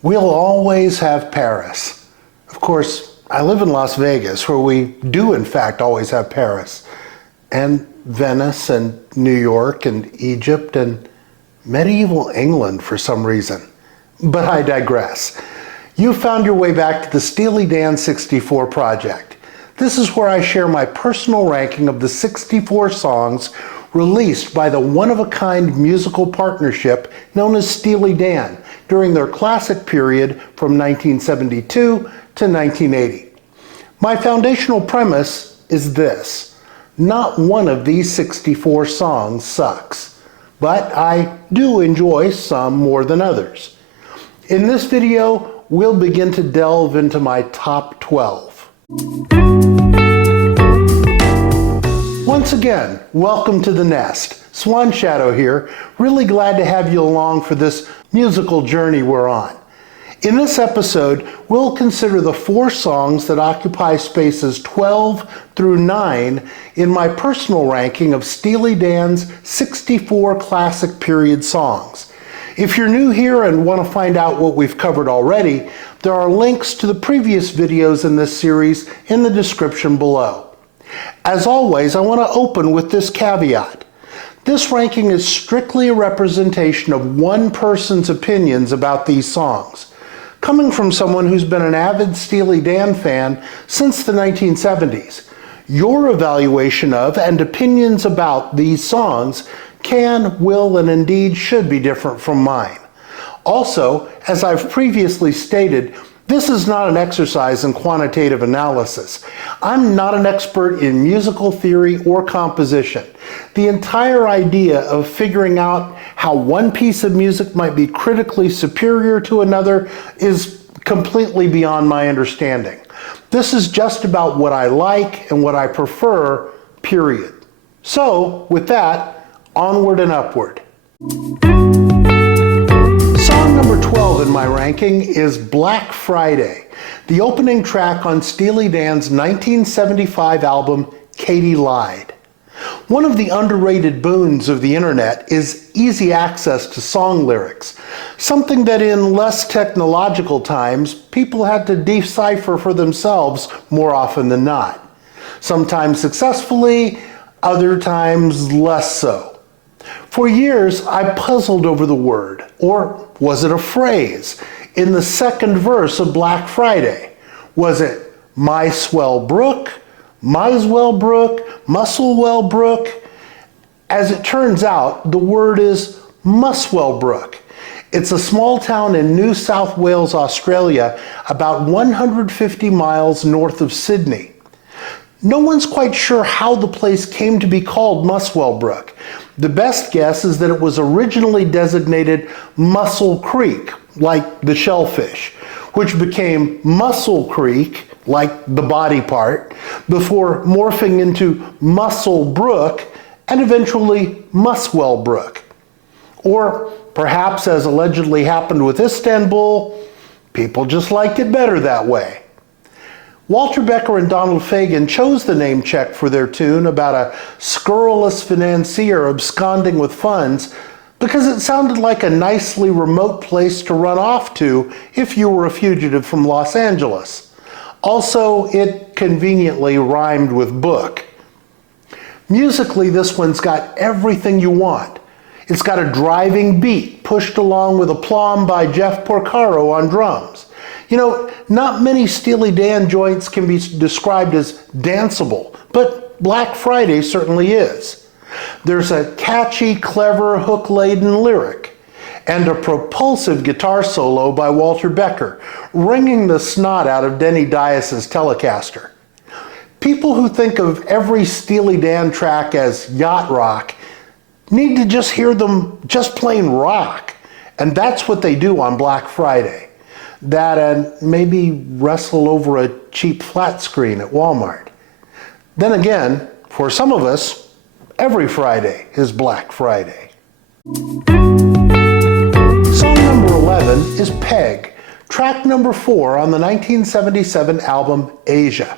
We'll always have Paris. Of course, I live in Las Vegas, where we do in fact always have Paris, and Venice and New York and Egypt and medieval England for some reason. But I digress. You found your way back to the Steely Dan 64 project. This is where I share my personal ranking of the 64 songs released by the one-of-a-kind musical partnership known as Steely Dan during their classic period from 1972 to 1980. My foundational premise is this: not one of these 64 songs sucks, but I do enjoy some more than others. In this video, we'll begin to delve into my top 12. Once again, welcome to the nest. Swan Shadow here, really glad to have you along for this musical journey we're on. In this episode, we'll consider the 4 songs that occupy spaces 12 through 9 in my personal ranking of Steely Dan's 64 classic period songs. If you're new here and want to find out what we've covered already, there are links to the previous videos in this series in the description below. As always, I want to open with this caveat. This ranking is strictly a representation of one person's opinions about these songs, coming from someone who's been an avid Steely Dan fan since the 1970s. Your evaluation of and opinions about these songs can, will, and indeed should be different from mine. Also, as I've previously stated, this is not an exercise in quantitative analysis. I'm not an expert in musical theory or composition. The entire idea of figuring out how one piece of music might be critically superior to another is completely beyond my understanding. This is just about what I like and what I prefer, period. So, with that, onward and upward. Song number 12 in my ranking is Black Friday, the opening track on Steely Dan's 1975 album, Katy Lied. One of the underrated boons of the internet is easy access to song lyrics, something that in less technological times people had to decipher for themselves more often than not. Sometimes successfully, other times less so. For years, I puzzled over the word, or was it a phrase, in the second verse of Black Friday. Was it my swell brook, Miswell brook, Musselwell brook? As it turns out, the word is Muswell Brook. It's a small town in New South Wales, Australia, about 150 miles north of Sydney. No one's quite sure how the place came to be called Muswell Brook. The best guess is that it was originally designated Mussel Creek, like the shellfish, which became Muscle Creek, like the body part, before morphing into Muswell Brook and eventually Muswell Brook. Or perhaps, as allegedly happened with Istanbul, people just liked it better that way. Walter Becker and Donald Fagen chose the name check for their tune about a scurrilous financier absconding with funds because it sounded like a nicely remote place to run off to if you were a fugitive from Los Angeles. Also, it conveniently rhymed with book. Musically, this one's got everything you want. It's got a driving beat pushed along with aplomb by Jeff Porcaro on drums. You know, not many Steely Dan joints can be described as danceable, but Black Friday certainly is. There's a catchy, clever, hook-laden lyric, and a propulsive guitar solo by Walter Becker, wringing the snot out of Denny Dias's Telecaster. People who think of every Steely Dan track as yacht rock need to just hear them just plain rock, and that's what they do on Black Friday. That and maybe wrestle over a cheap flat screen at Walmart. Then again, for some of us, every Friday is Black Friday. Song number 11 is Peg, track number 4 on the 1977 album Asia.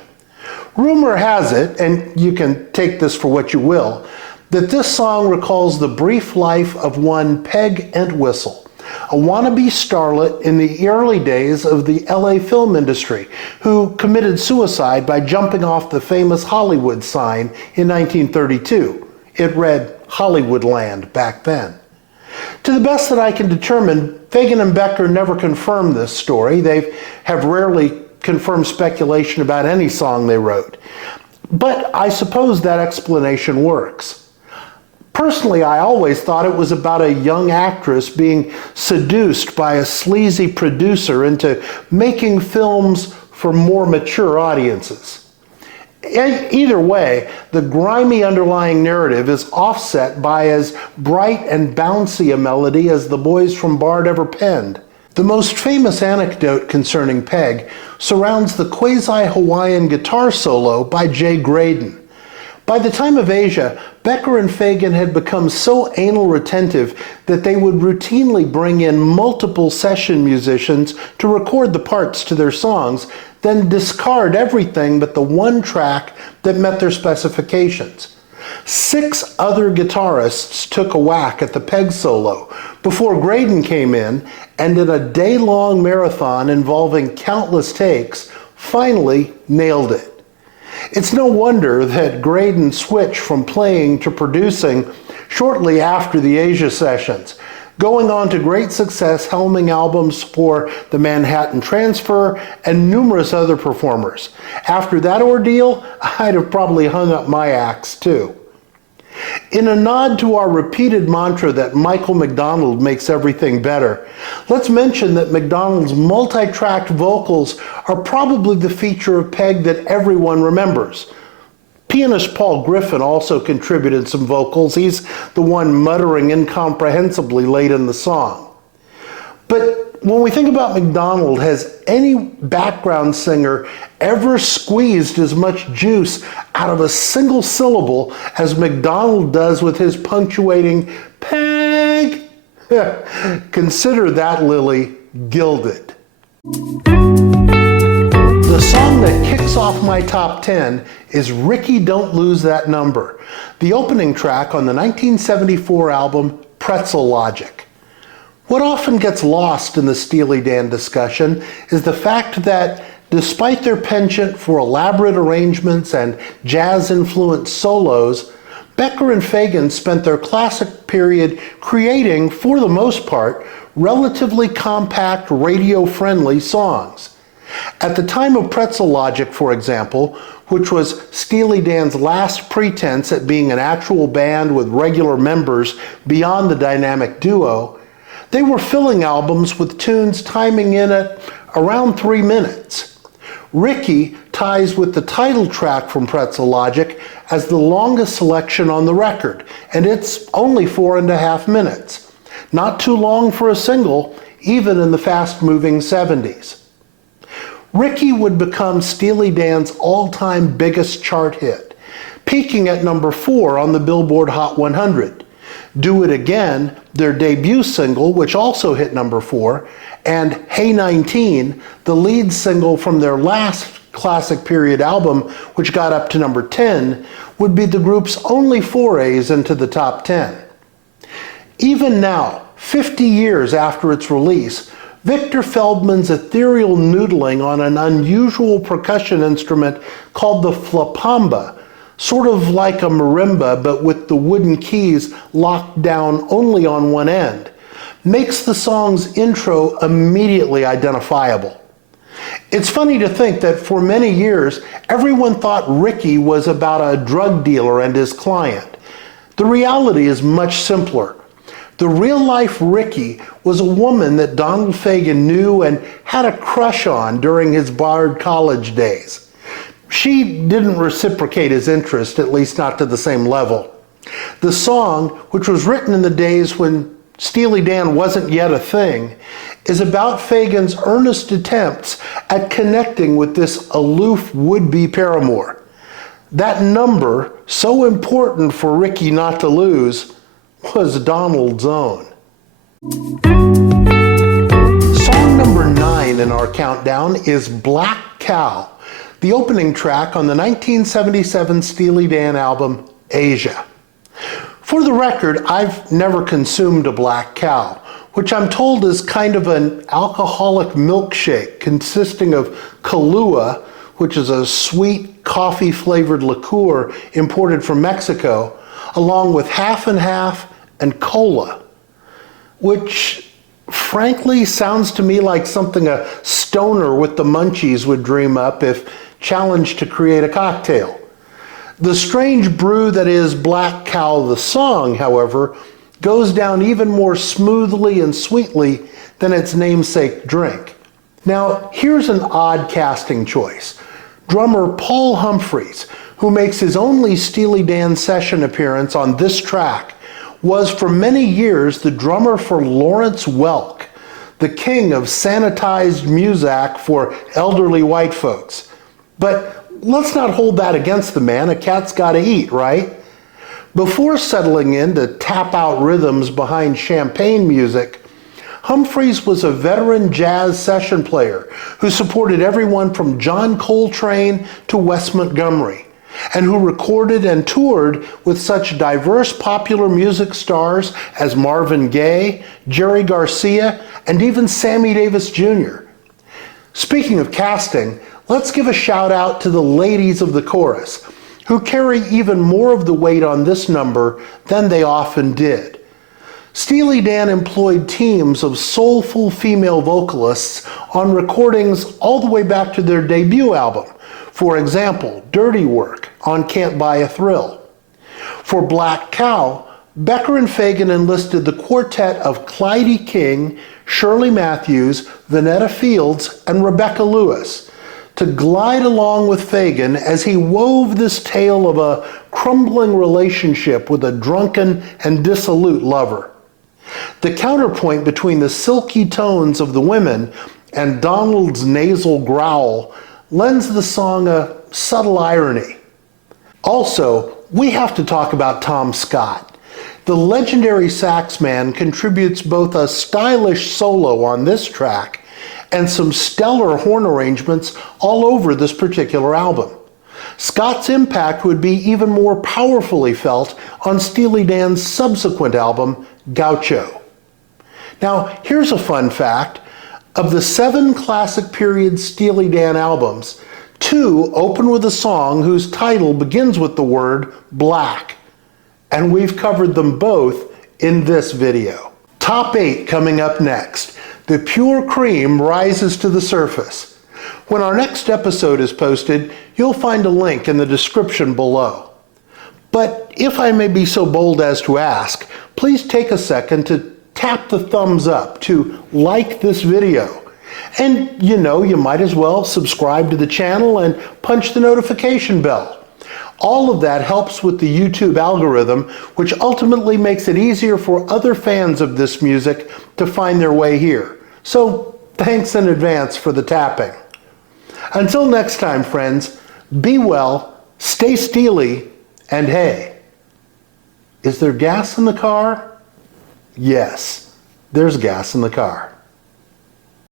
Rumor has it, and you can take this for what you will, that this song recalls the brief life of one Peg Entwistle, a wannabe starlet in the early days of the LA film industry, who committed suicide by jumping off the famous Hollywood sign in 1932. It read Hollywoodland back then. To the best that I can determine, Fagen and Becker never confirmed this story. They have rarely confirmed speculation about any song they wrote. But I suppose that explanation works. Personally, I always thought it was about a young actress being seduced by a sleazy producer into making films for more mature audiences. Either way, the grimy underlying narrative is offset by as bright and bouncy a melody as the boys from Bard ever penned. The most famous anecdote concerning Peg surrounds the quasi-Hawaiian guitar solo by Jay Graydon. By the time of Asia, Becker and Fagen had become so anal retentive that they would routinely bring in multiple session musicians to record the parts to their songs, then discard everything but the one track that met their specifications. 6 other guitarists took a whack at the Peg solo before Graydon came in, and in a day-long marathon involving countless takes, finally nailed it. It's no wonder that Graydon switched from playing to producing shortly after the Asia sessions, going on to great success helming albums for the Manhattan Transfer and numerous other performers. After that ordeal, I'd have probably hung up my axe too. In a nod to our repeated mantra that Michael McDonald makes everything better, let's mention that McDonald's multi-tracked vocals are probably the feature of Peg that everyone remembers. Pianist Paul Griffin also contributed some vocals. He's the one muttering incomprehensibly late in the song. But when we think about McDonald, has any background singer ever squeezed as much juice out of a single syllable as McDonald does with his punctuating Peg? Consider that lily gilded. The song that kicks off my top 10 is Ricky Don't Lose That Number, the opening track on the 1974 album Pretzel Logic. What often gets lost in the Steely Dan discussion is the fact that despite their penchant for elaborate arrangements and jazz-influenced solos, Becker and Fagen spent their classic period creating, for the most part, relatively compact, radio-friendly songs. At the time of Pretzel Logic, for example, which was Steely Dan's last pretense at being an actual band with regular members beyond the dynamic duo, they were filling albums with tunes timing in at around 3 minutes. Ricky ties with the title track from Pretzel Logic as the longest selection on the record, and it's only 4.5 minutes. Not too long for a single, even in the fast-moving 70s. Ricky would become Steely Dan's all-time biggest chart hit, peaking at number 4 on the Billboard Hot 100. Do It Again, their debut single, which also hit number 4, and Hey 19, the lead single from their last classic period album, which got up to number 10, would be the group's only forays into the top 10. Even now, 50 years after its release, Victor Feldman's ethereal noodling on an unusual percussion instrument called the flapamba, sort of like a marimba but with the wooden keys locked down only on one end, makes the song's intro immediately identifiable. It's funny to think that for many years, everyone thought Ricky was about a drug dealer and his client. The reality is much simpler. The real-life Ricky was a woman that Donald Fagen knew and had a crush on during his Bard college days. She didn't reciprocate his interest, at least not to the same level. The song, which was written in the days when Steely Dan wasn't yet a thing, is about Fagen's earnest attempts at connecting with this aloof would-be paramour. That number, so important for Ricky not to lose, was Donald's own. Song number 9 in our countdown is Black Cow, the opening track on the 1977 Steely Dan album Asia. For the record, I've never consumed a black cow. which I'm told is kind of an alcoholic milkshake consisting of Kahlua, which is a sweet coffee-flavored liqueur imported from Mexico, along with half and half and cola, which frankly sounds to me like something a stoner with the munchies would dream up if challenged to create a cocktail. The strange brew that is Black Cow the song, however, goes down even more smoothly and sweetly than its namesake drink. Now, here's an odd casting choice. Drummer Paul Humphreys, who makes his only Steely Dan session appearance on this track, was for many years the drummer for Lawrence Welk, the king of sanitized muzak for elderly white folks. But let's not hold that against the man. A cat's gotta eat, right? Before settling in to tap out rhythms behind champagne music, Humphreys was a veteran jazz session player who supported everyone from John Coltrane to Wes Montgomery, and who recorded and toured with such diverse popular music stars as Marvin Gaye, Jerry Garcia, and even Sammy Davis Jr. Speaking of casting, let's give a shout out to the ladies of the chorus, who carry even more of the weight on this number than they often did. Steely Dan employed teams of soulful female vocalists on recordings all the way back to their debut album. For example, Dirty Work on Can't Buy a Thrill. For Black Cow, Becker and Fagen enlisted the quartet of Clyde King, Shirley Matthews, Vanetta Fields, and Rebecca Lewis to glide along with Fagen as he wove this tale of a crumbling relationship with a drunken and dissolute lover. The counterpoint between the silky tones of the women and Donald's nasal growl lends the song a subtle irony. Also, we have to talk about Tom Scott. The legendary sax man contributes both a stylish solo on this track and some stellar horn arrangements all over this particular album. Scott's impact would be even more powerfully felt on Steely Dan's subsequent album, Gaucho. Now, here's a fun fact. Of the 7 classic period Steely Dan albums, 2 open with a song whose title begins with the word black. And we've covered them both in this video. Top 8 coming up next. The pure cream rises to the surface. When our next episode is posted, you'll find a link in the description below. But if I may be so bold as to ask, please take a second to tap the thumbs up, to like this video. And you might as well subscribe to the channel and punch the notification bell. All of that helps with the YouTube algorithm, which ultimately makes it easier for other fans of this music to find their way here. So thanks in advance for the tapping. Until next time, friends, be well, stay steely, and hey, is there gas in the car? Yes, there's gas in the car.